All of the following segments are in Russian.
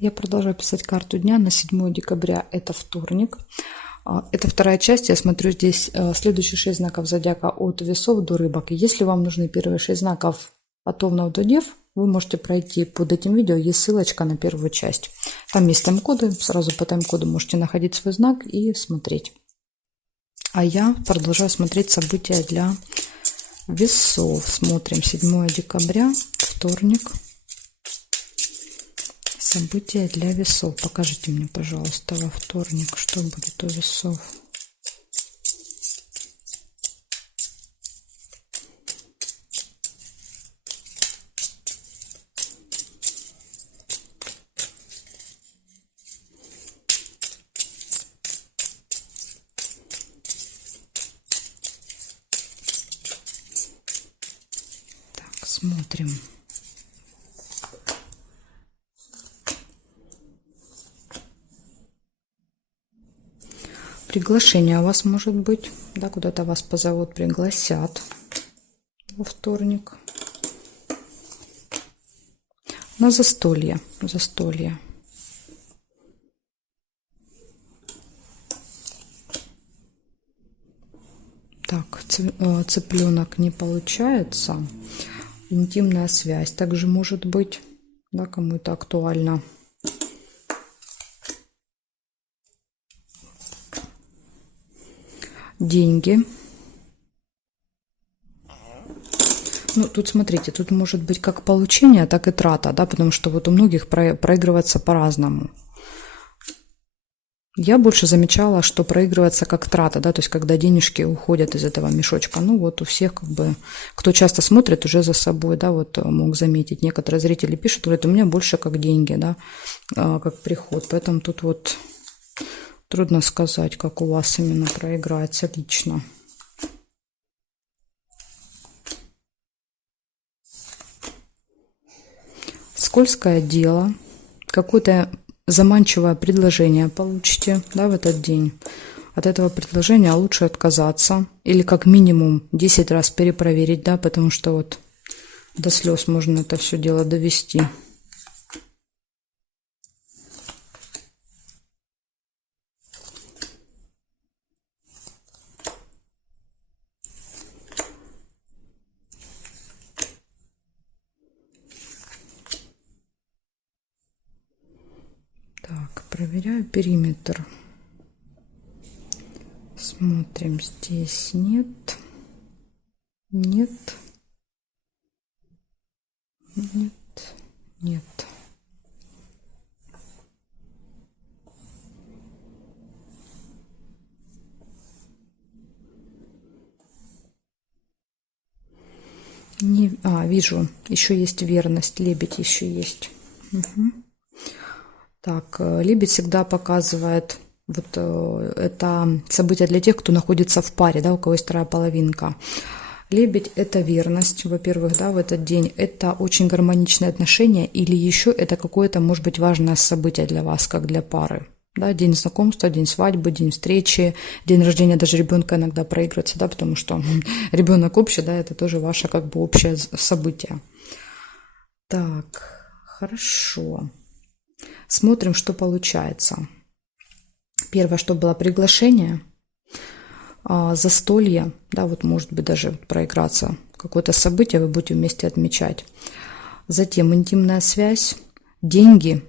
Я продолжаю писать карту дня на 7 декабря, это вторник. Это вторая часть, я смотрю здесь следующие 6 знаков зодиака от весов до рыбок. И если вам нужны первые 6 знаков от овнов до дев, вы можете пройти под этим видео, есть ссылочка на первую часть. Там есть тайм-коды, сразу по тайм-коду можете находить свой знак и смотреть. А я продолжаю смотреть события для весов. Смотрим 7 декабря, вторник. События для весов. Покажите мне, пожалуйста, во вторник, что будет у весов. Так, смотрим. Приглашение у вас может быть, да, куда-то вас позовут, пригласят во вторник. На застолье, Так, цыпленок не получается. Интимная связь также может быть, да, кому это актуально. Деньги. Ну, тут смотрите, тут может быть как получение, так и трата, да, потому что вот у многих проигрывается по-разному. Я больше замечала, что проигрывается как трата, да, то есть когда денежки уходят из этого мешочка. Ну, вот у всех, как бы, кто часто смотрит уже за собой, да, вот мог заметить. Некоторые зрители пишут, говорят, у меня больше как деньги, да, как приход. Поэтому тут вот трудно сказать, как у вас именно проиграется лично. Скользкое дело, какое-то заманчивое предложение получите, да, в этот день. От этого предложения лучше отказаться или как минимум 10 раз перепроверить, да, потому что вот до слез можно это все дело довести. Так, проверяю периметр. Смотрим, здесь нет, нет, нет, нет. Вижу, еще есть верность, лебедь еще есть. Угу. Так, лебедь всегда показывает, вот это событие для тех, кто находится в паре, да, у кого есть вторая половинка. Лебедь – это верность, во-первых, да, в этот день. Это очень гармоничные отношения или еще это какое-то, может быть, важное событие для вас, как для пары. Да, день знакомства, день свадьбы, день встречи, день рождения даже ребенка иногда проигрывается, да, потому что ребенок общий, да, это тоже ваше как бы общее событие. Так, хорошо. Смотрим, что получается. Первое, что было приглашение, застолье, да, вот может быть даже проиграться какое-то событие, вы будете вместе отмечать. Затем интимная связь, деньги,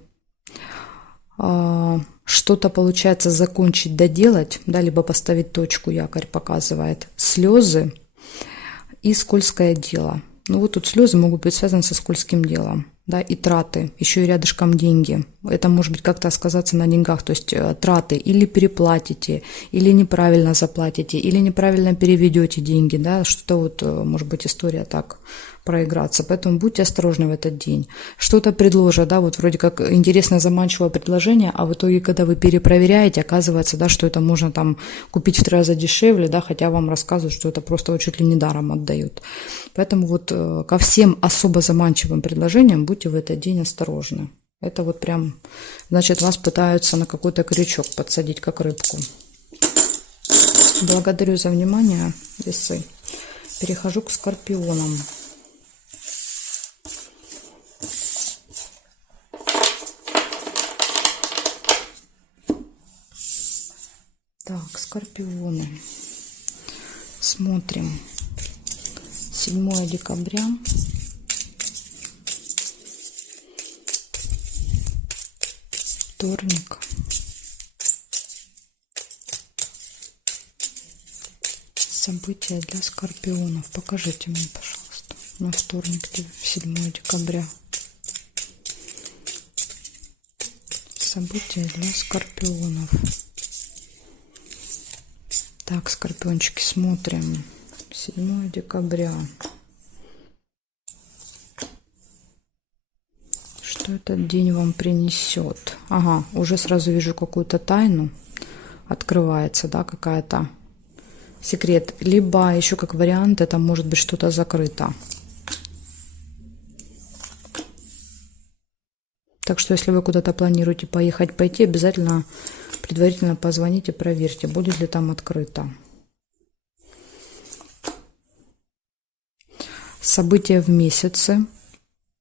что-то получается закончить, доделать, да, либо поставить точку, якорь показывает, слезы и скользкое дело. Ну вот тут слезы могут быть связаны со скользким делом, да, и траты, еще и рядышком деньги. Это может быть как-то сказаться на деньгах, то есть траты или переплатите, или неправильно заплатите, или неправильно переведете деньги, да, что-то вот, может быть, история так проиграться. Поэтому будьте осторожны в этот день. Что-то предложат, да, вот вроде как интересное заманчивое предложение, а в итоге, когда вы перепроверяете, оказывается, да, что это можно там купить в 3 раза дешевле, да, хотя вам рассказывают, что это просто вот чуть ли не даром отдают. Поэтому вот ко всем особо заманчивым предложениям будьте в этот день осторожны. Это вот прям, значит, вас пытаются на какой-то крючок подсадить, как рыбку. Благодарю за внимание, весы. Перехожу к скорпионам. Так, скорпионы. Смотрим. 7 декабря. Вторник. События для скорпионов. Покажите мне, пожалуйста, на вторник, 7 декабря. События для скорпионов. Так, скорпиончики, смотрим. 7 декабря. Что этот день вам принесет? Ага, уже сразу вижу какую-то тайну. Открывается, да, какая-то секрет. Либо еще как вариант, это может быть что-то закрыто. Так что, если вы куда-то планируете поехать, пойти, обязательно предварительно позвоните, проверьте, будет ли там открыто. События в месяце.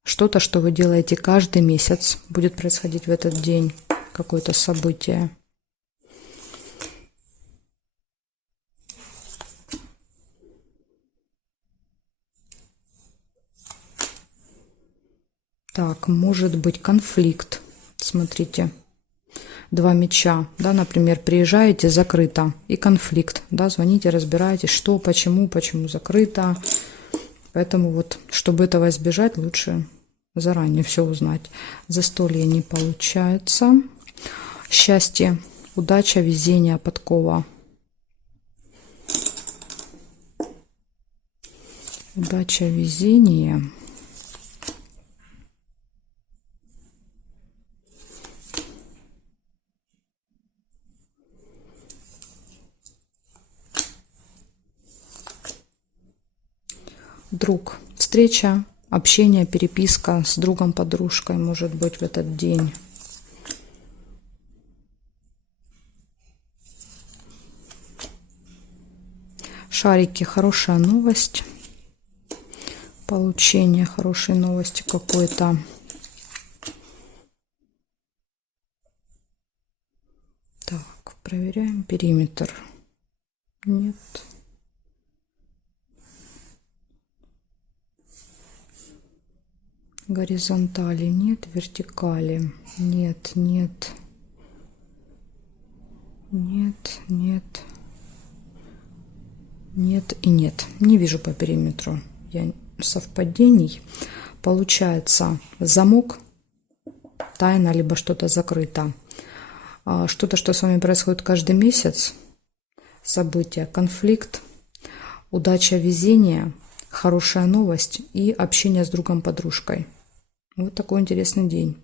Что-то, что вы делаете каждый месяц, будет происходить в этот день. Какое-то событие. Так, может быть конфликт. Смотрите. 2 меча, да, например, приезжаете, закрыто, и конфликт, да, звоните, разбираетесь, что, почему закрыто. Поэтому вот, чтобы этого избежать, лучше заранее все узнать. Застолье не получается. Счастье, удача, везение, подкова. Удача, везение. Друг. Встреча, общение, переписка с другом, подружкой может быть в этот день. Шарики. Хорошая новость. Получение хорошей новости какой-то. Так, проверяем периметр. Нет. Горизонтали нет, вертикали нет, нет, нет, нет, нет и нет. Не вижу по периметру я совпадений. Получается замок, тайна, либо что-то закрыто. Что-то, что с вами происходит каждый месяц. События, конфликт, удача, везение, хорошая новость и общение с другом, подружкой. Вот такой интересный день.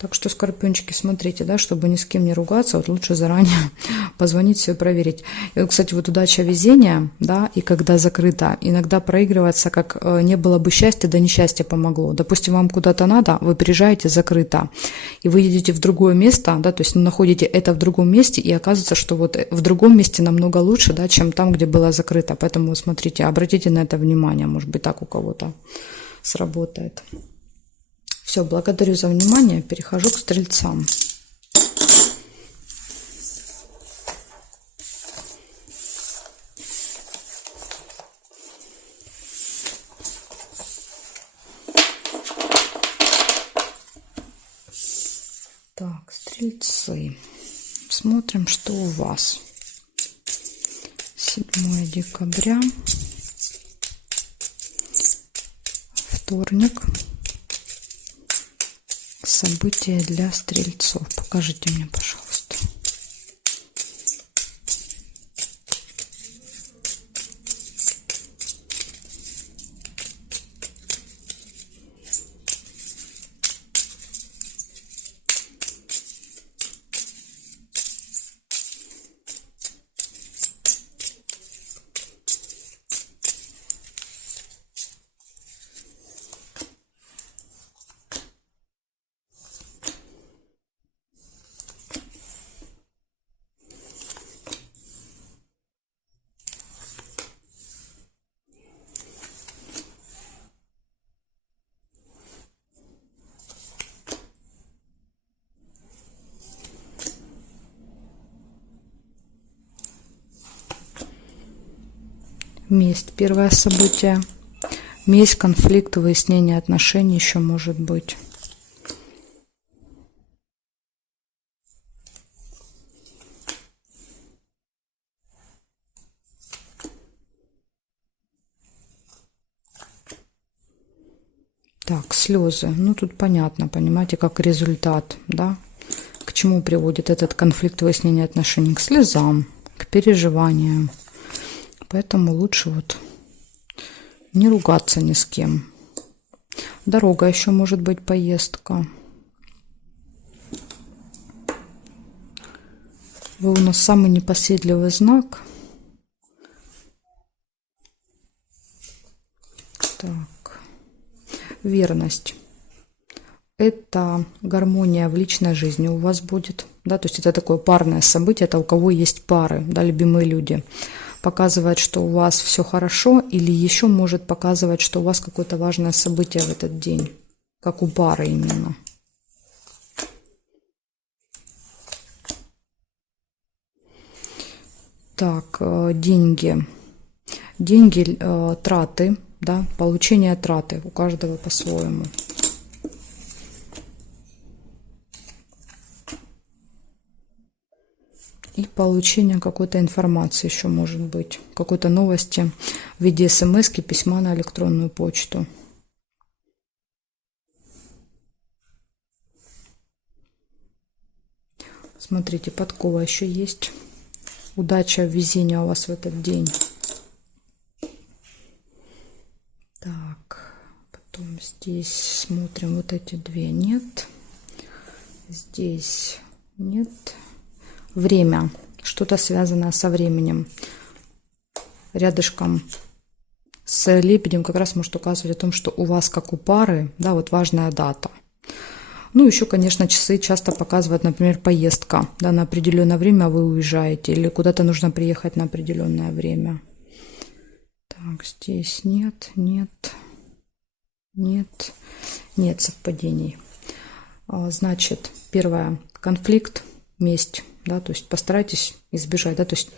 Так что, скорпиончики, смотрите, да, чтобы ни с кем не ругаться, вот лучше заранее позвонить, все проверить. И вот, кстати, вот удача, везение, да, и когда закрыто, иногда проигрывается, как не было бы счастья, да несчастье помогло. Допустим, вам куда-то надо, вы приезжаете, закрыто, и вы едете в другое место, да, то есть находите это в другом месте, и оказывается, что вот в другом месте намного лучше, да, чем там, где было закрыто. Поэтому, смотрите, обратите на это внимание, может быть, так у кого-то сработает. Все, благодарю за внимание. Перехожу к стрельцам. Так, стрельцы. Смотрим, что у вас. 7 декабря. Вторник. События для стрельцов. Покажите мне, пожалуйста. Месть, первое событие. Месть, конфликт, выяснение отношений еще может быть. Так, слезы. Ну, тут понятно, понимаете, как результат, да? К чему приводит этот конфликт, выяснения отношений? К слезам, к переживаниям. Поэтому лучше вот не ругаться ни с кем. Дорога еще может быть, поездка. Вы у нас самый непоседливый знак. Так. Верность. Это гармония в личной жизни у вас будет. Да, то есть это такое парное событие, это у кого есть пары, да, любимые люди. Показывает, что у вас все хорошо, или еще может показывать, что у вас какое-то важное событие в этот день, как у пары именно. Так, деньги. Деньги, траты, да, получение траты у каждого по-своему. И получение какой-то информации еще может быть, какой-то новости в виде смс-ки, письма на электронную почту. Смотрите, подкова еще есть. Удача, везение у вас в этот день. Так, потом здесь смотрим, вот эти две нет. Здесь нет. Время. Что-то связанное со временем. Рядышком с лебедем как раз может указывать о том, что у вас, как у пары, да, вот важная дата. Ну, еще, конечно, часы часто показывают, например, поездка. Да, на определенное время вы уезжаете или куда-то нужно приехать на определенное время. Так, здесь нет, нет, нет, нет совпадений. Значит, первое, конфликт, месть. Да, то есть постарайтесь избежать, да, то есть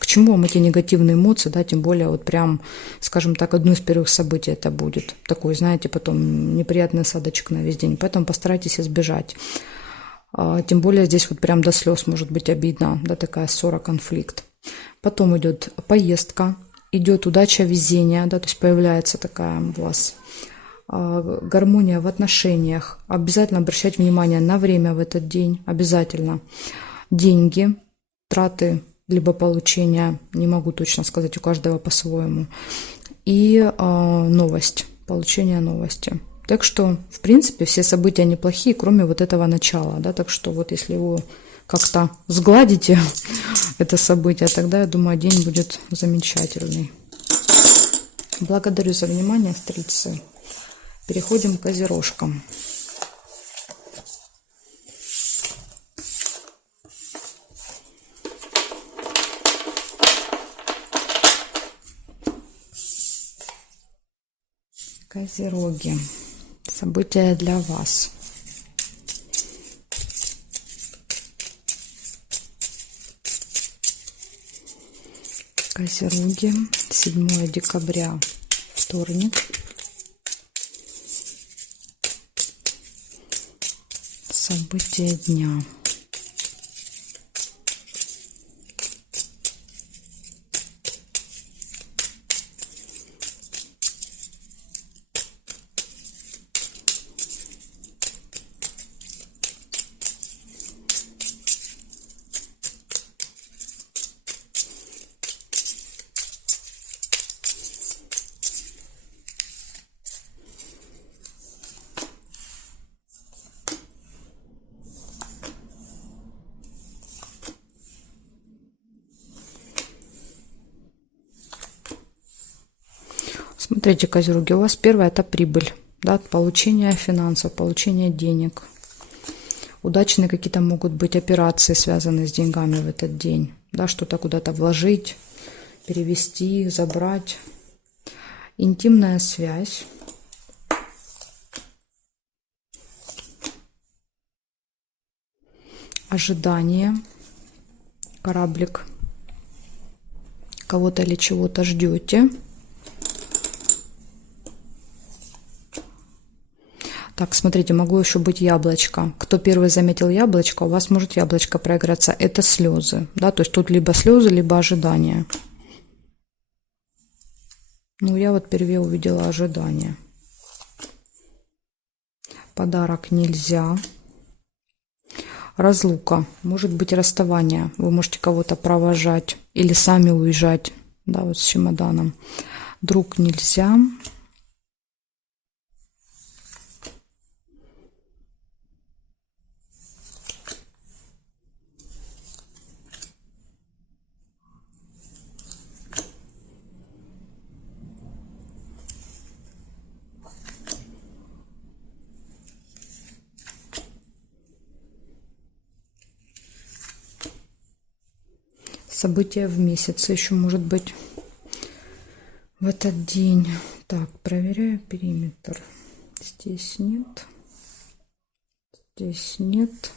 к чему вам эти негативные эмоции, да, тем более вот прям, скажем так, одно из первых событий это будет, такой, знаете, потом неприятный осадочек на весь день, поэтому постарайтесь избежать, тем более здесь вот прям до слез может быть обидно, да, такая ссора, конфликт. Потом идет поездка, идет удача, везение, да, то есть появляется такая у вас гармония в отношениях, обязательно обращать внимание на время в этот день, обязательно. Деньги, траты, либо получение, не могу точно сказать, у каждого по-своему. И новость, получение новости. Так что, в принципе, все события неплохие, кроме вот этого начала. Да? Так что вот если вы как-то сгладите это событие, тогда, я думаю, день будет замечательный. Благодарю за внимание, стрельцы. Переходим к козерожкам. Козероги. События для вас. Козероги. 7 декабря. Вторник. События дня. Смотрите, козероги, у вас первое это прибыль, да, получение финансов, получение денег. Удачные какие-то могут быть операции, связанные с деньгами в этот день, да, что-то куда-то вложить, перевести, забрать. Интимная связь. Ожидание. Кораблик. кого-то или чего-то ждете. Так, смотрите, могло еще быть яблочко. Кто первый заметил яблочко, у вас может яблочко проиграться. Это слезы, да, то есть тут либо слезы, либо ожидания. Ну, я вот впервые увидела ожидания. Подарок нельзя. Разлука. Может быть расставание. Вы можете кого-то провожать или сами уезжать, да, вот с чемоданом. Друг нельзя. События в месяце еще может быть в этот день. Так, проверяю периметр. Здесь нет. Здесь нет.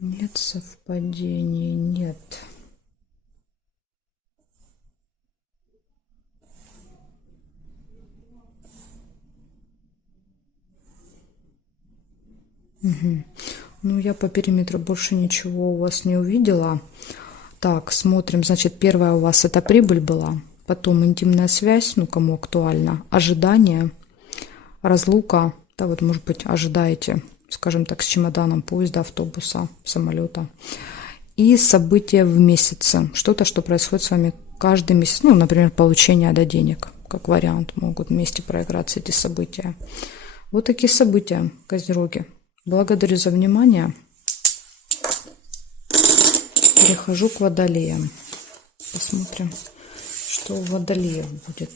Нет совпадений, нет. Угу. Ну, я по периметру больше ничего у вас не увидела. Так, смотрим. Значит, первая у вас это прибыль была. Потом интимная связь, ну, кому актуально. Ожидание, разлука. Да, вот, может быть, ожидаете, скажем так, с чемоданом поезда, автобуса, самолета. И события в месяце. Что-то, что происходит с вами каждый месяц. Ну, например, получение денег. Как вариант могут вместе проиграться эти события. Вот такие события, козероги. Благодарю за внимание. Перехожу к водолеям. Посмотрим, что у водолеев будет.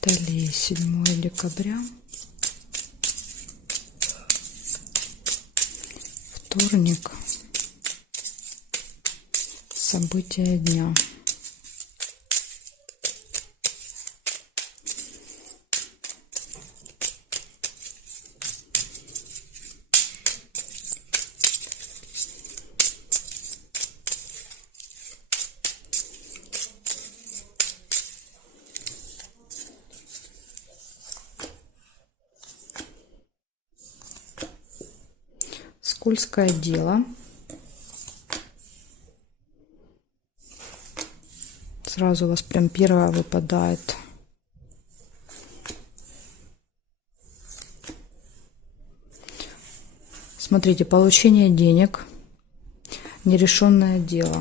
Водолей, 7 декабря. Вторник. События дня. Скользкое дело. Сразу у вас прям первая выпадает. Смотрите, получение денег, нерешенное дело.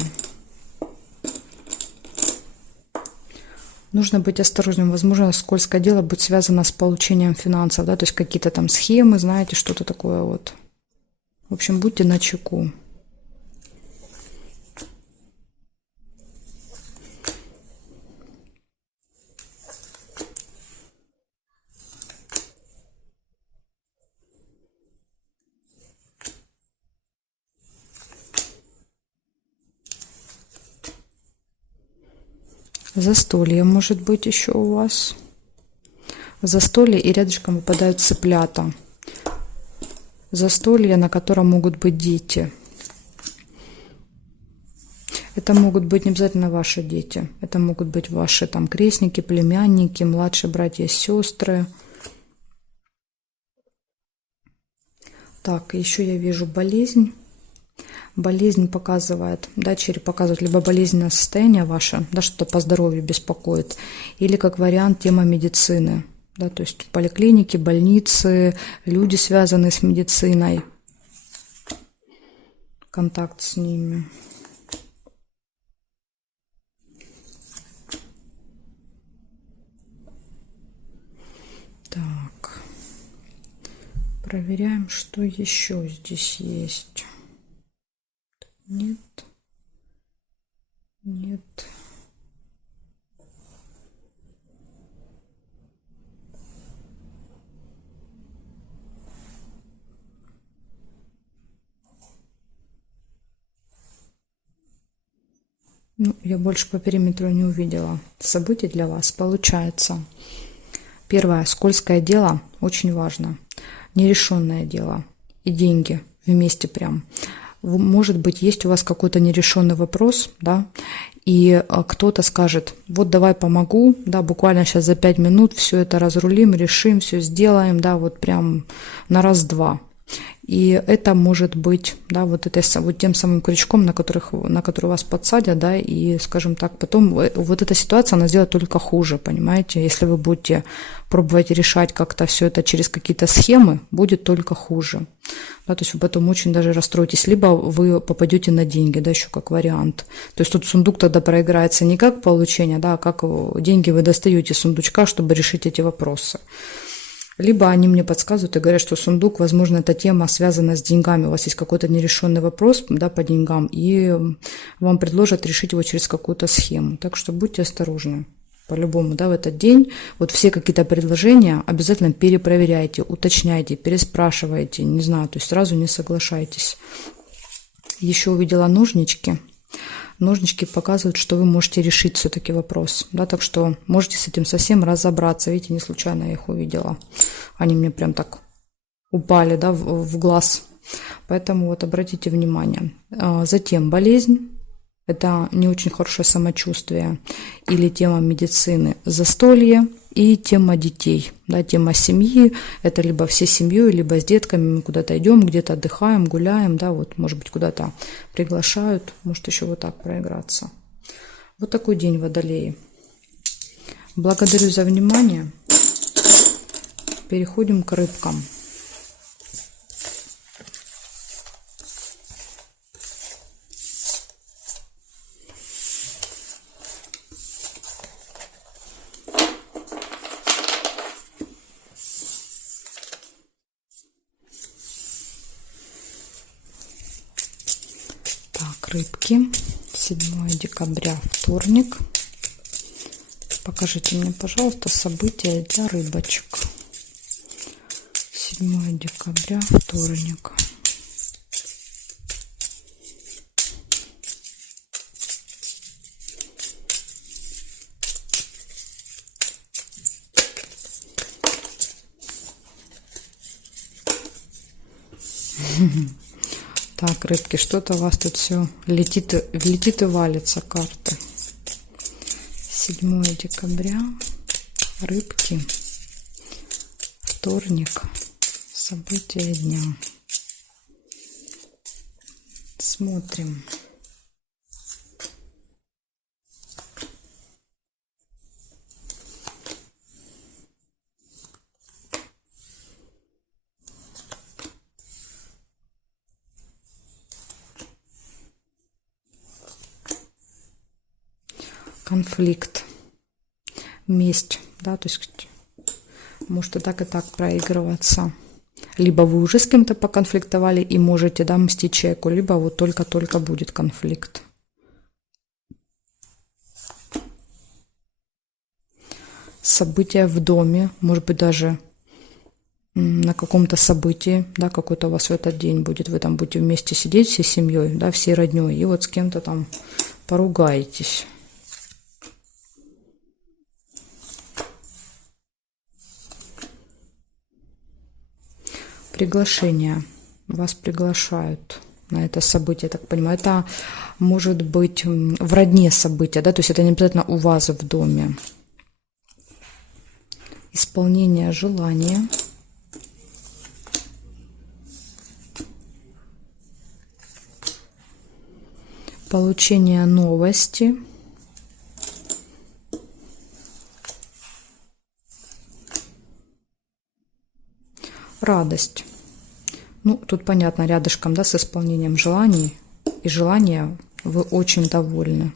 Нужно быть осторожным. Возможно, скользкое дело будет связано с получением финансов, да, то есть какие-то там схемы, знаете, что-то такое вот. В общем, будьте начеку. Застолье может быть еще у вас. Застолье, и рядышком выпадают цыплята. Застолье, на котором могут быть дети. Это могут быть не обязательно ваши дети. Это могут быть ваши там крестники, племянники, младшие братья, сестры. Так, еще я вижу болезнь. Болезнь показывает, дочери показывают либо болезненное состояние ваше, да, что-то по здоровью беспокоит, или как вариант тема медицины. Да, то есть поликлиники, больницы, люди, связанные с медициной, контакт с ними. Так, проверяем, что еще здесь есть. Нет, нет. Ну, я больше по периметру не увидела событий для вас. Получается, первое, скользкое дело, очень важно. Нерешенное дело и деньги вместе прям. Может быть, есть у вас какой-то нерешенный вопрос, да, и кто-то скажет, вот давай помогу, да, буквально сейчас за 5 минут все это разрулим, решим, все сделаем, да, вот прям на раз-два. И это может быть, да, вот тем самым крючком, на который вас подсадят, да, и, скажем так, потом вот эта ситуация, она сделает только хуже, понимаете? Если вы будете пробовать решать как-то все это через какие-то схемы, будет только хуже. Да, то есть вы потом очень даже расстроитесь, либо вы попадете на деньги, да, еще как вариант. То есть тут сундук тогда проиграется не как получение, да, а как деньги вы достаете из сундучка, чтобы решить эти вопросы. Либо они мне подсказывают и говорят, что сундук, возможно, эта тема связана с деньгами. У вас есть какой-то нерешенный вопрос, да, по деньгам, и вам предложат решить его через какую-то схему. Так что будьте осторожны. По-любому, да, в этот день вот все какие-то предложения обязательно перепроверяйте, уточняйте, переспрашивайте, не знаю, то есть сразу не соглашайтесь. Еще увидела ножнички. Ножнички показывают, что вы можете решить все-таки вопрос, да, так что можете с этим совсем разобраться. Видите, не случайно я их увидела. Они мне прям так упали, да, в глаз. Поэтому вот обратите внимание. Затем болезнь. Это не очень хорошее самочувствие или тема медицины, застолье и тема детей, да, тема семьи. Это либо всей семьей, либо с детками мы куда-то идем, где-то отдыхаем, гуляем, да, вот, может быть, куда-то приглашают, может еще вот так проиграться. Вот такой день, Водолеи. Благодарю за внимание. Переходим к рыбкам. Рыбки, 7 декабря, вторник. Покажите мне, пожалуйста, события для рыбочек. 7 декабря, вторник. Так, рыбки, что-то у вас тут все летит и валится карты. 7 декабря, рыбки, вторник, события дня. Смотрим. Конфликт, месть, да, то есть может и так проигрываться. Либо вы уже с кем-то поконфликтовали и можете, да, мстить человеку, либо вот только-только будет конфликт. События в доме, может быть, даже на каком-то событии, да, какой-то у вас в этот день будет, вы там будете вместе сидеть всей семьей, да, всей родней, и вот с кем-то там поругаетесь. Приглашение. Вас приглашают на это событие, я так понимаю. Это может быть в родне события, да, то есть это не обязательно у вас в доме. Исполнение желания. Получение новости. Радость. Ну, тут понятно, рядышком, да, с исполнением желаний. И желания вы очень довольны.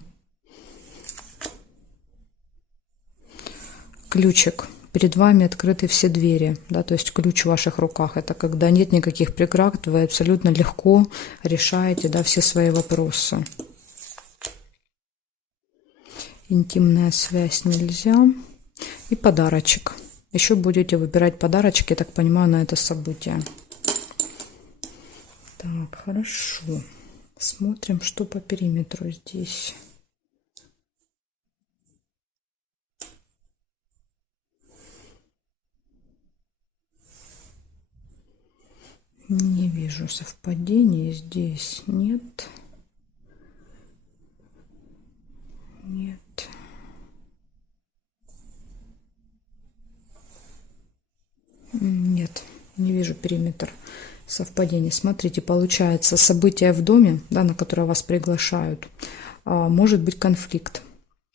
Ключик. Перед вами открыты все двери, да, то есть ключ в ваших руках. Это когда нет никаких преград, вы абсолютно легко решаете, да, все свои вопросы. Интимная связь нельзя. И подарочек. Еще будете выбирать подарочки, я так понимаю, на это событие. Так, хорошо. Смотрим, что по периметру здесь. вижу совпадений здесь. Нет. Нет. Нет, не вижу периметр совпадений. Смотрите, получается, события в доме, да, на которое вас приглашают, может быть конфликт.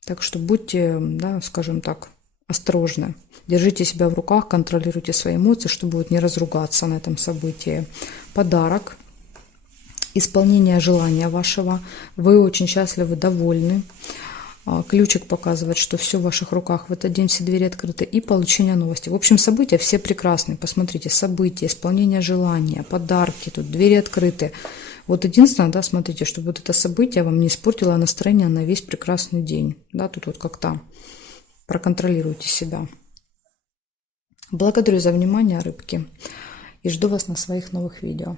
Так что будьте, да, скажем так, осторожны. Держите себя в руках, контролируйте свои эмоции, чтобы вот не разругаться на этом событии. Подарок. Исполнение желания вашего. Вы очень счастливы, довольны. Ключик показывает, что все в ваших руках в этот день, все двери открыты, и получение новости. В общем, события все прекрасные. Посмотрите, события, исполнение желания, подарки, тут двери открыты. Вот единственное, да, смотрите, чтобы вот это событие вам не испортило настроение на весь прекрасный день. Да, тут вот как-то проконтролируйте себя. Благодарю за внимание, рыбки, и жду вас на своих новых видео.